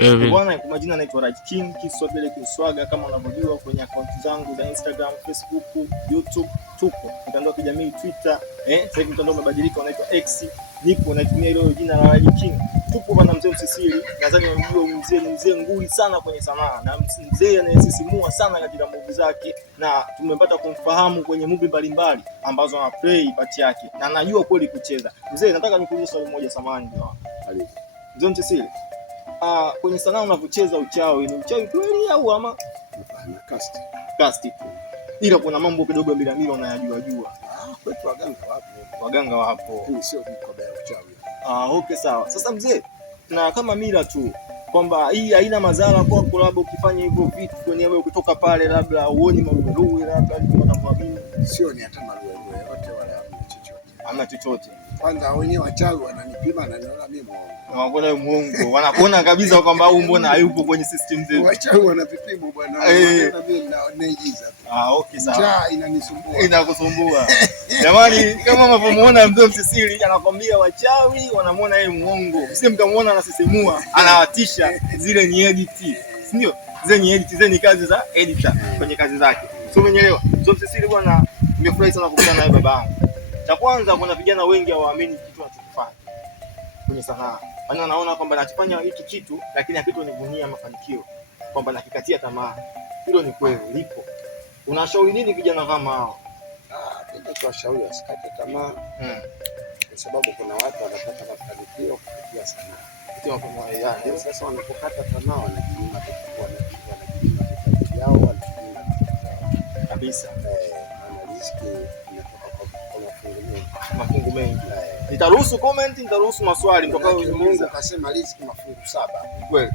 Bwana, kwa majina naitwa Raj King Kiswahili Kiswaga, kama unavyojua kwenye akaunti zangu za Instagram, Facebook, YouTube, tupo mtandao wa kijamii Twitter. Sasa hivi mtandao umebadilika, unaitwa X. Nipo naitumia hilo jina la Raj King. Tupo bwana mzee Msisili, nadhani unamjua mzee nguli sana kwenye sanaa na mzee anayesisimua sana katika movie zake, na tumepata kumfahamu kwenye movie mbalimbali ambazo ana play part yake na anajua kweli kucheza. Mzee, nataka nikuulize swali moja, samahani mzee Msisili. Kwenye sanaa unavyocheza uchawi, ni uchawi kweli au ama cast tu? Ila kuna mambo kidogo bila mila unayajua. Kwetu waganga wapo. Sio mikoba ya uchawi. Okay, sawa. Sasa mzee, na kama mila tu kwamba hii haina madhara kwako, labda ukifanya hivyo vitu kwenye wewe ukitoka pale labda uone maruerue, labda unavyoamini? Sio, ni hata maruerue yote wala hamna chochote. Kwanza wenyewe wachawi wananipima na naona mimi muongo. Wanakuona muongo. Wanakuona kabisa kwamba huyu mbona hayupo kwenye system zetu. Wachawi wanavipimo bwana. Wanaona mimi naigiza tu. Okay, sawa. Njaa inanisumbua. Inakusumbua. Jamani, kama mnapomuona mzee Msisili anakwambia wachawi wanamuona yeye muongo. Msije mkamuona anasisimua, anawatisha. Zile ni edit. Ndio? Zile ni edit, zile ni kazi za editor kwenye kazi zake. Sio, umeelewa? Mzee Msisili bwana, nimefurahi sana kukutana naye babangu. Cha kwanza, kuna vijana wengi hawaamini kitu anachofanya kwenye sanaa. Yaani anaona kwamba anafanya hiki kitu lakini hakitonivunia mafanikio, kwamba nakikatia tamaa. Hilo ni kweli lipo. Unashauri nini vijana kama hao? Ndio tuwashauri wasikate tamaa. Kwa sababu kuna watu wanapata mafanikio kupitia sanaa. Kitu kama sasa wanapokata tamaa wanajinyima vitu vyao kabisa. Na riziki mafungu mengi. Nitaruhusu comment, nitaruhusu maswali mtakao. Mungu kasema riziki mafungu 7. Kweli.